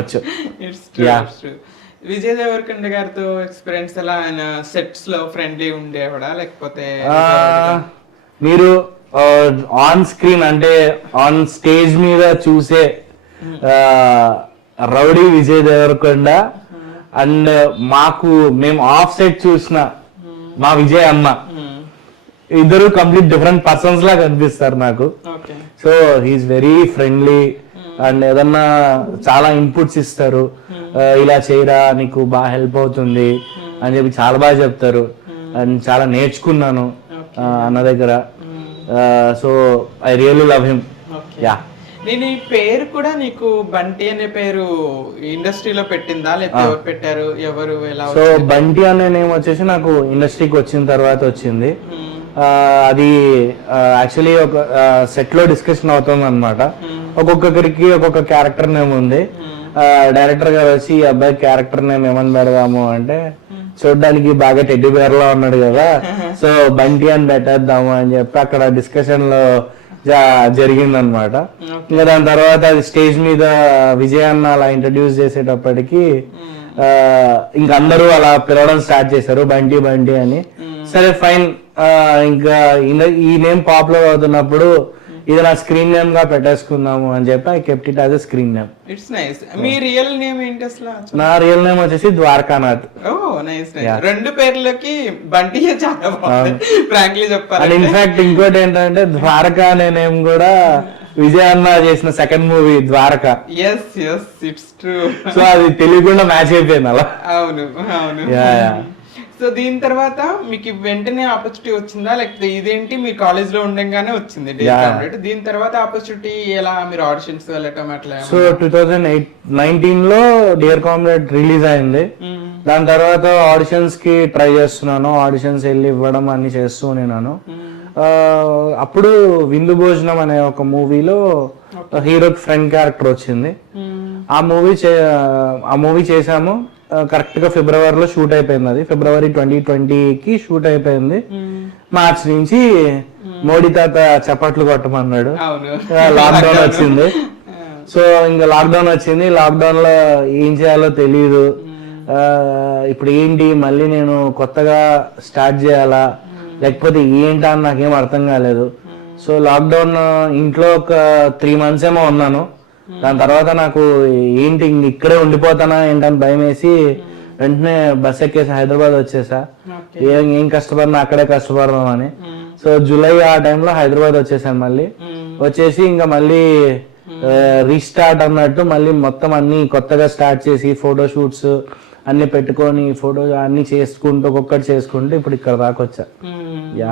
చెప్పొచ్చు. విజయ్ దేవరకొండ గారితో ఎక్స్పీరియన్స్ ఎలా? ఆయన సెట్స్ లో ఫ్రెండ్లీ ఉండేవాడా లేకపోతే మీరు ఆన్ స్క్రీన్ అంటే ఆన్ స్టేజ్ మీద చూసే రౌడీ విజయ్ దేవరకొండ అండ్ మేము ఆఫ్ సెట్ చూసిన మా విజయ్ అన్న ఇద్దరు కంప్లీట్ డిఫరెంట్ పర్సన్స్ లా కనిపిస్తారు నాకు. So he's very friendly and ఏదన్నా చాలా ఇన్పుట్స్ ఇస్తారు, ఇలా చేయరా నీకు బాగా హెల్ప్ అవుతుంది అని చెప్పి చాలా బాగా చెప్తారు. అండ్ చాలా నేర్చుకున్నాను అన్న దగ్గర. So I really love him. Yeah. నేను ఈ పేరు కూడా నీకు బంటి అనే పేరు ఇండస్ట్రీలో పెట్టిందా లేకపోతే ఎవరు పెట్టారు, ఎవరు ఎలా? సో బంటి అనే నేమ్ వచ్చేసి నాకు ఇండస్ట్రీకి వచ్చిన తర్వాత వచ్చింది. అది యాక్చువల్లీ ఒక సెట్ లో డిస్కషన్ అవుతుంది అనమాట. ఒక్కొక్కరికి ఒక్కొక్క క్యారెక్టర్ నేమ్ ఉంది. డైరెక్టర్ గారు వచ్చి ఈ అబ్బాయి క్యారెక్టర్ నేమ్ ఏమని పెడదాము అంటే, చూడడానికి బాగా టెడ్డీ బేర్ లా ఉన్నాడు కదా, సో బంటి అని పెట్టేద్దాము అని చెప్పి అక్కడ డిస్కషన్ లో జరిగిందనమాట. ఇంకా దాని తర్వాత అది స్టేజ్ మీద విజయ్ అన్న అలా ఇంట్రడ్యూస్ చేసేటప్పటికి ఇంకా అందరూ అలా పిలవడం స్టార్ట్ చేశారు, బంటి బంటి అని. సరే ఫైన్, ఇంకా ఈ నేమ్ పాపులర్ అవుతున్నప్పుడు ఇది నా స్క్రీన్ నేమ్ గా పెట్టేసుకుందాము అని చెప్పి I kept it as a screen name. It's nice. Me real name ఏంటి అసలు? నా రియల్ నేమ్ వచ్చేసి ద్వారకానాథ్. ఓ నైస్ నైస్. రెండు పేర్లకి బంటి చాలా బాగుంది ఫ్రాంక్లీ చెప్పాలి. అండ్ ఇన్ఫాక్ట్ ఇంకోటి ఏంటంటే ద్వారకా అనే నేమ్ కూడా విజయ్ అన్న చేసిన second movie Dwaraka. Yes yes it's true. So అది తెలియకుండా మ్యాచ్ అయిపోయింది అలా. అవును అవును. సో దీని తర్వాత మీకు వెంటనే ఆపర్చునిటీ వచ్చిందా లేకపోతే ఇదేంటి మీ కాలేజ్ లో ఉండగానే వచ్చింది డియర్ కామ్రేడ్? దీని తర్వాత ఆపర్చునిటీ ఎలా, మీరు ఆడిషన్స్ వెళ్ళటం అట్లా? సో 2019 లో డియర్ కామ్రేడ్ రిలీజ్ అయింది. దాని తర్వాత ఆడిషన్స్ కి ట్రై చేస్తున్నాను, ఆడిషన్స్ వెళ్ళి ఇవ్వడం అన్ని చేస్తూ ఉన్నాను. అప్పుడు విందు భోజనం అనే ఒక మూవీలో హీరోకి ఫ్రెండ్ క్యారెక్టర్ వచ్చింది. ఆ మూవీ చేసాము. కరెక్ట్ గా ఫిబ్రవరిలో షూట్ అయిపోయింది. అది ఫిబ్రవరి 2020కి షూట్ అయిపోయింది. మార్చ్ నుంచి మోడీ తాత చప్పట్లు కొట్టమన్నాడు, లాక్డౌన్ వచ్చింది. సో ఇంకా లాక్డౌన్ వచ్చింది. లాక్డౌన్ లో ఏం చేయాలో తెలియదు. ఇప్పుడు ఏంటి మళ్ళీ నేను కొత్తగా స్టార్ట్ చేయాలా లేకపోతే ఏంటా అని నాకేం అర్థం కాలేదు. సో లాక్డౌన్ ఇంట్లో ఒక 3 months ఏమో ఉన్నాను. దాని తర్వాత నాకు ఏంటి ఇక్కడే ఉండిపోతానా ఏంటని భయం వేసి వెంటనే బస్ ఎక్కేసి హైదరాబాద్ వచ్చేసా. ఏం కష్టపడినా అక్కడే కష్టపడదాం అని. సో జూలై ఆ టైంలో హైదరాబాద్ వచ్చేసాను. మళ్ళీ వచ్చేసి ఇంకా మళ్ళీ రీస్టార్ట్ అన్నట్టు మళ్ళీ మొత్తం అన్ని కొత్తగా స్టార్ట్ చేసి ఫోటో షూట్స్ అన్ని పెట్టుకొని ఫోటో అన్ని చేసుకుంటూ ఒక్కొక్కటి చేసుకుంటూ ఇప్పుడు ఇక్కడ దాకా వచ్చా. యా,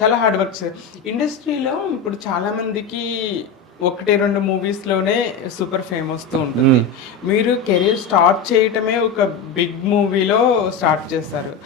చాలా హార్డ్ వర్క్. ఇండస్ట్రీలో ఇప్పుడు చాలా మందికి 1-2 మూవీస్ లోనే సూపర్ ఫేమ్ వస్తూ ఉంటుంది. మీరు కెరీర్ స్టార్ట్ చేయటమే ఒక బిగ్ మూవీలో స్టార్ట్ చేస్తారు.